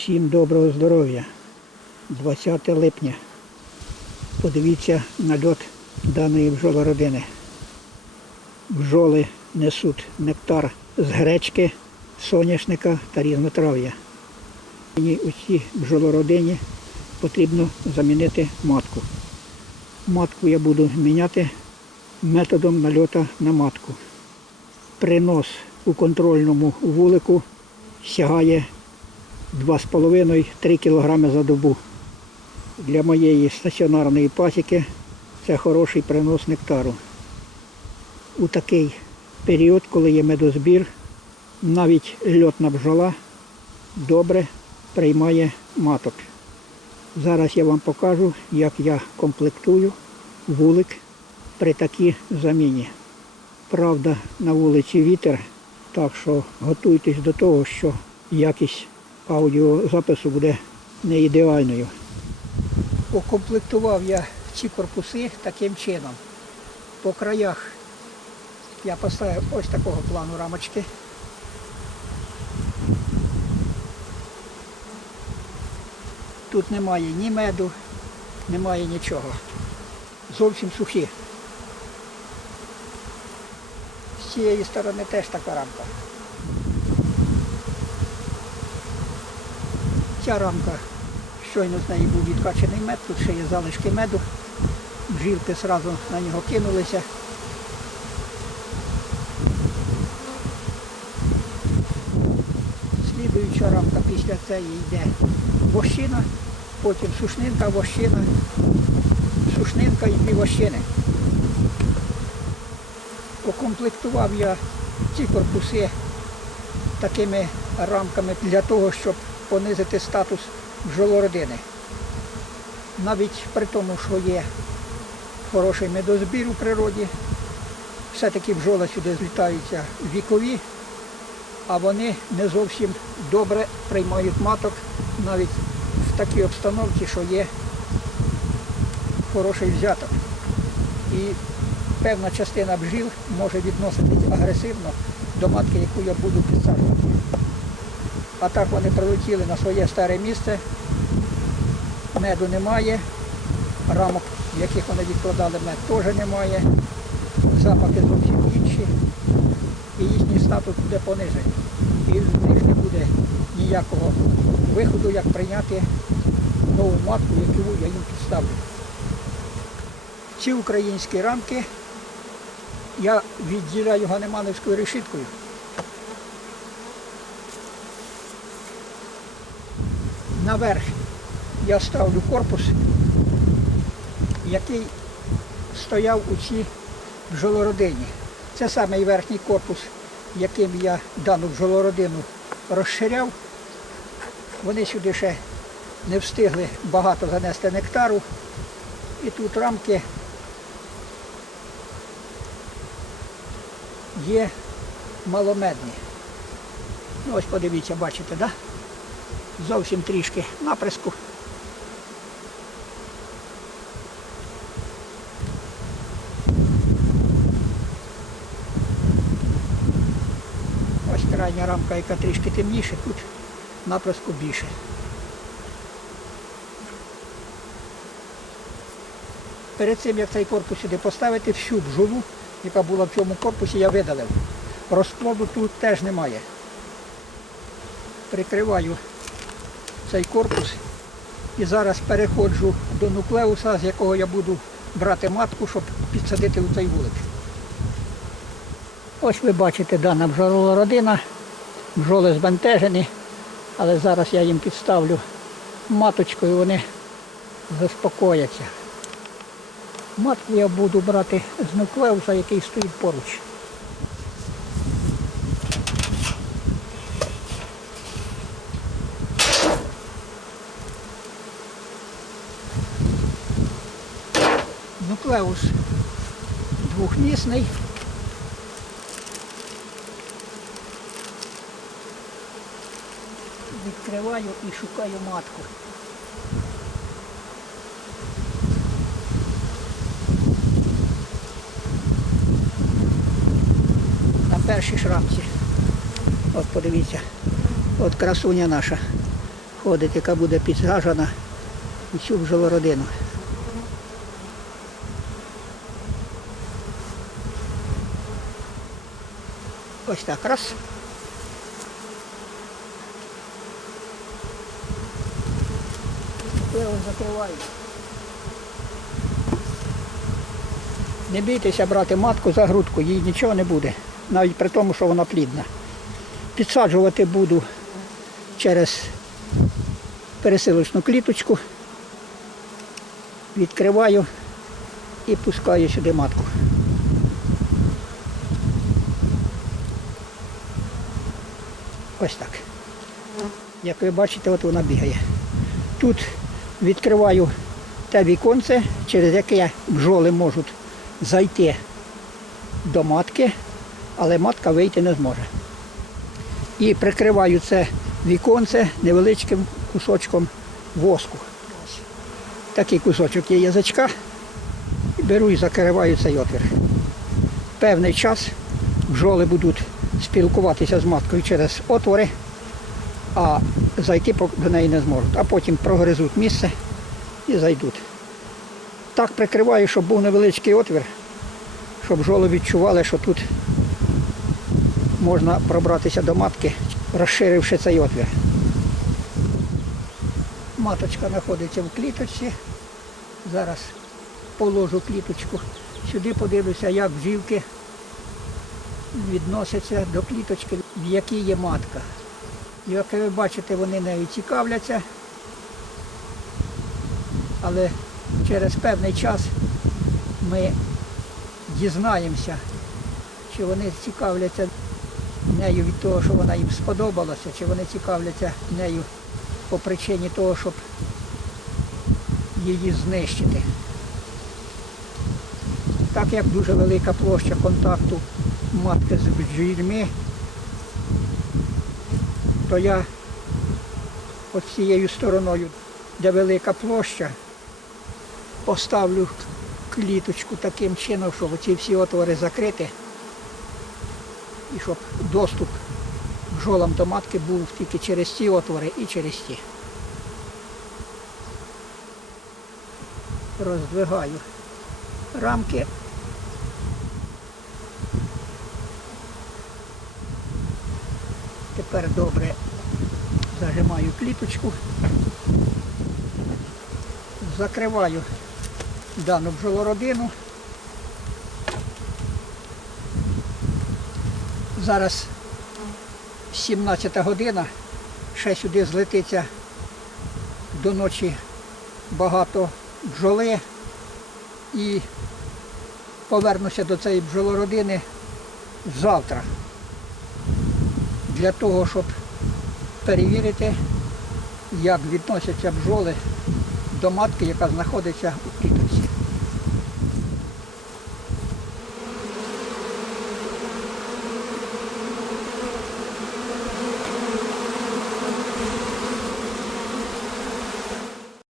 Всім доброго здоров'я. 20 липня. Подивіться на льот даної бджолородини. Бджоли несуть нектар з гречки, соняшника та різнотрав'я. Мені у цій бджолородині потрібно замінити матку. Матку я буду міняти методом нальота на матку. Принос у контрольному вулику сягає 2,5-3 кг за добу. Для моєї стаціонарної пасіки це хороший принос нектару. У такий період, коли є медозбір, навіть льотна бджола добре приймає маток. Зараз я вам покажу, як я комплектую вулик при такій заміні. Правда, на вулиці вітер, так що готуйтесь до того, що якість аудіозапису буде не ідеальною. Укомплектував я ці корпуси таким чином. По краях я поставив ось такого плану рамочки. Тут немає ні меду, немає нічого. Зовсім сухі. З цієї сторони теж така рамка. Ця рамка, щойно з неї був відкачений мед, тут ще є залишки меду. Бжілки одразу на нього кинулися. Слідуюча рамка після цієї йде вощина, потім сушнинка, вощина, сушнинка і дві вощини. Укомплектував я ці корпуси такими рамками для того, щоб понизити статус бджолородини. Навіть при тому, що є хороший медозбір у природі, все-таки бджоли сюди злітаються вікові, а вони не зовсім добре приймають маток навіть в такій обстановці, що є хороший взяток. І певна частина бджіл може відноситись агресивно до матки, яку я буду підсаджувати. А так вони прилетіли на своє старе місце, меду немає, рамок, яких вони відкладали мед, теж немає, запахи зовсім інші, і їхній статус буде понижений. І в них не буде ніякого виходу, як прийняти нову матку, яку я їм підставлю. Ці українські рамки я відділяю ганемановською решіткою. Наверх я ставлю корпус, який стояв у цій бджолородині. Це саме верхній корпус, яким я дану бджолородину розширяв. Вони сюди ще не встигли багато занести нектару. І тут рамки є маломедні. Ну, ось подивіться, бачите, да? Зовсім трішки наприску. Ось крайня рамка, яка трішки темніше, тут наприску більше. Перед цим, як цей корпус сюди поставити, всю бджолу, яка була в цьому корпусі, я видалив. Розплоду тут теж немає. Прикриваю цей корпус і зараз переходжу до нуклеуса, з якого я буду брати матку, щоб підсадити у цей вулик. Ось ви бачите дана бджолова родина, бджоли збентежені, але зараз я їм підставлю маточку і вони заспокояться. Матку я буду брати з нуклеуса, який стоїть поруч. Нуклеус двохмісний. Відкриваю і шукаю матку. На першій шрамці. От подивіться. От красуня наша. ходить, яка буде підсаджена у цю бджолородину. Ось так раз. Його закриваю. Не бійтеся брати матку за грудку, їй нічого не буде, навіть при тому, що вона плідна. Підсаджувати буду через пересилочну кліточку, відкриваю і пускаю сюди матку. Ось так. Як ви бачите, от вона бігає. Тут відкриваю те віконце, через яке бджоли можуть зайти до матки, але матка вийти не зможе. І прикриваю це віконце невеличким кусочком воску. Такий кусочок є язичка. Беру і закриваю цей отвір. Певний час бджоли будуть спілкуватися з маткою через отвори, а зайти до неї не зможуть. А потім прогризуть місце і зайдуть. Так прикриваю, щоб був невеличкий отвір, щоб бджоли відчували, що тут можна пробратися до матки, розширивши цей отвір. Маточка знаходиться в кліточці. Зараз положу кліточку. Сюди подивлюся, як бджілки відносяться до кліточки, в якій є матка. Як ви бачите, вони нею цікавляться, але через певний час ми дізнаємося, чи вони цікавляться нею від того, що вона їм сподобалася, чи вони цікавляться нею по причині того, щоб її знищити. Так як дуже велика площа контакту матки з бджільми, то я от цією стороною, де велика площа, поставлю кліточку таким чином, щоб ці всі отвори закриті і щоб доступ бджолам до матки був тільки через ці отвори і через ті. Роздвигаю рамки. Тепер добре. Зажимаю кліточку, закриваю дану бджолородину. Зараз 17 година, ще сюди злетиться до ночі багато бджоли. І повернуся до цієї бджолородини завтра для того, щоб перевірити, як відносяться бджоли до матки, яка знаходиться у